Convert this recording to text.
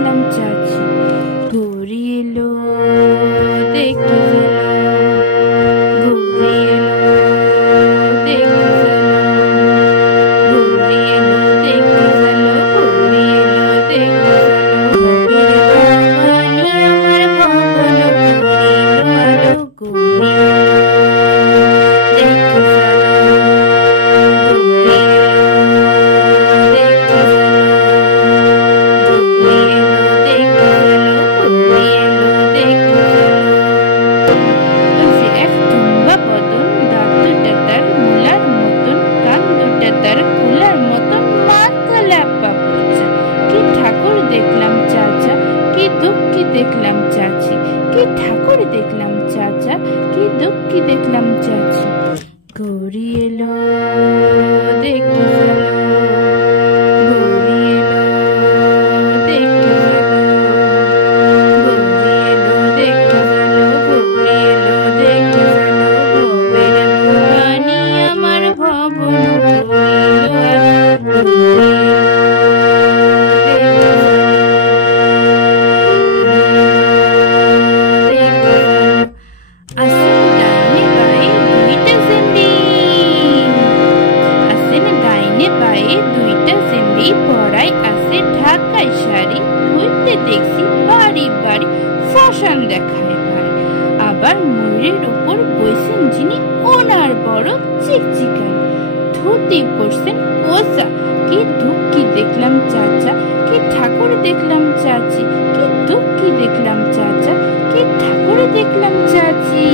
দেখলাম চাচি, ঘুরি এলো দেখতে ঘুরি এলো দেখতে ঘুরি এলো দেখতে ঘুরি এলো দেখতে আমার ভবন ঘুরি দেখলাম চাচি, কি ঠাকুর দেখলাম চাচা, কি দুঃখী দেখলাম চাচি, ঘুরি এলো দেখতে ঘুরি এলো দেখতে ঘুরি এলো দেখতে ঘুরি এলো দেখতে ভবানী আমার ভবন পড়াই আছে ঢাকায় শাড়ি, ঘুরতে দেখছি বাড়ি বাড়ি ফ্যাশন দেখায় ভাই। আবার ময়ূরের উপর বইছেন যিনি, ওনার বড় চিকচিকান ধুতি পরছেন কোসা, কি দুঃখী দেখলাম চাচা, কি ঠাকুর দেখলাম চাচি, কি দুঃখী দেখলাম চাচা, কি ঠাকুর দেখলাম চাচি।